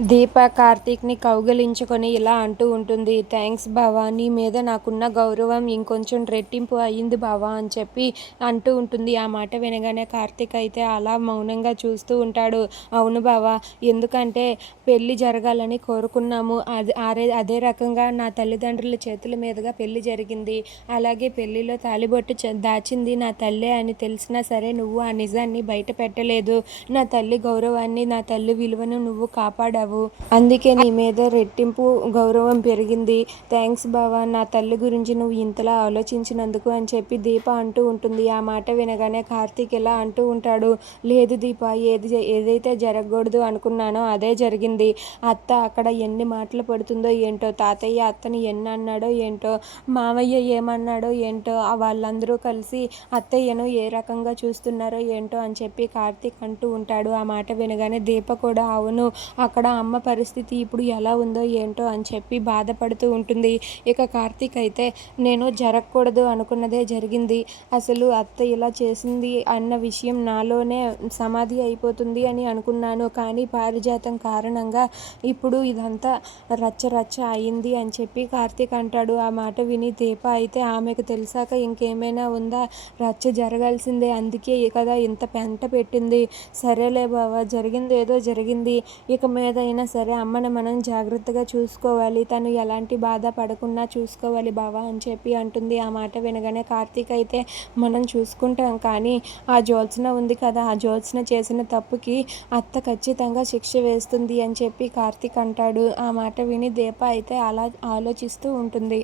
దీప కార్తీక్ని కౌగిలించుకొని ఇలా అంటూ ఉంటుంది థ్యాంక్స్ బావా నీ మీద నాకున్న గౌరవం ఇంకొంచెం రెట్టింపు అయ్యింది బావా అని చెప్పి అంటూ ఉంటుంది. ఆ మాట వినగానే కార్తీక్ అయితే అలా మౌనంగా చూస్తూ ఉంటాడు. అవును బావా ఎందుకంటే పెళ్ళి జరగాలని కోరుకున్నాము. అది అదే అదే రకంగా నా తల్లిదండ్రుల చేతుల మీదుగా పెళ్ళి జరిగింది. అలాగే పెళ్ళిలో తాలిబొట్టు చ- దాచింది నా తల్లే అని తెలిసినా సరే నువ్వు ఆ నిజాన్ని బయట పెట్టలేదు. నా తల్లి గౌరవాన్ని నా తల్లి విలువను నువ్వు కాపాడావు. అందుకే నీ మీద రెట్టింపు గౌరవం పెరిగింది. థ్యాంక్స్ బావా నా తల్లి గురించి నువ్వు ఇంతలా ఆలోచించినందుకు అని చెప్పి దీప అంటూ ఉంటుంది. ఆ మాట వినగానే కార్తీక్ ఇలా అంటూ ఉంటాడు. లేదు దీప ఏది ఏదైతే జరగకూడదు అనుకున్నానో అదే జరిగింది. అత్త అక్కడ ఎన్ని మాటలు పడుతుందో ఏంటో తాతయ్య అత్తని ఎన్ని అన్నాడో ఏంటో మామయ్య ఏమన్నాడో ఏంటో వాళ్ళందరూ కలిసి అత్తయ్యను ఏ రకంగా చూస్తున్నారో ఏంటో అని చెప్పి కార్తీక్ అంటూ ఉంటాడు. ఆ మాట వినగానే దీప కూడా అవును అక్కడ అమ్మ పరిస్థితి ఇప్పుడు ఎలా ఉందో ఏంటో అని చెప్పి బాధపడుతూ ఉంటుంది. ఇక కార్తీక్ అయితే నేను జరగకూడదు అనుకున్నదే జరిగింది. అసలు అత్త ఇలా చేసింది అన్న విషయం నాలోనే సమాధి అయిపోతుంది అని అనుకున్నాను. కానీ పారిజాతం కారణంగా ఇప్పుడు ఇదంతా రచ్చ రచ్చ అయింది అని చెప్పి కార్తీక్ అంటాడు. ఆ మాట విని దీప అయితే ఆమెకు తెలిసాక ఇంకేమైనా ఉందా? రచ్చ జరగాల్సిందే. అందుకే కదా ఇంత పెంట పెట్టింది. సరేలే బావా జరిగింది ఏదో జరిగింది. ఇక మీద అయినా సరే అమ్మని మనం జాగ్రత్తగా చూసుకోవాలి. తను ఎలాంటి బాధ పడకుండా చూసుకోవాలి బావా అని చెప్పి అంటుంది. ఆ మాట వినగానే కార్తీక్ అయితే మనం చూసుకుంటాం కానీ ఆ జ్యోత్స్న ఉంది కదా ఆ జ్యోత్స్న చేసిన తప్పుకి అత్త ఖచ్చితంగా శిక్ష వేస్తుంది అని చెప్పి కార్తీక్ అంటాడు. ఆ మాట విని దీప అయితే అలా ఆలోచిస్తూ ఉంటుంది.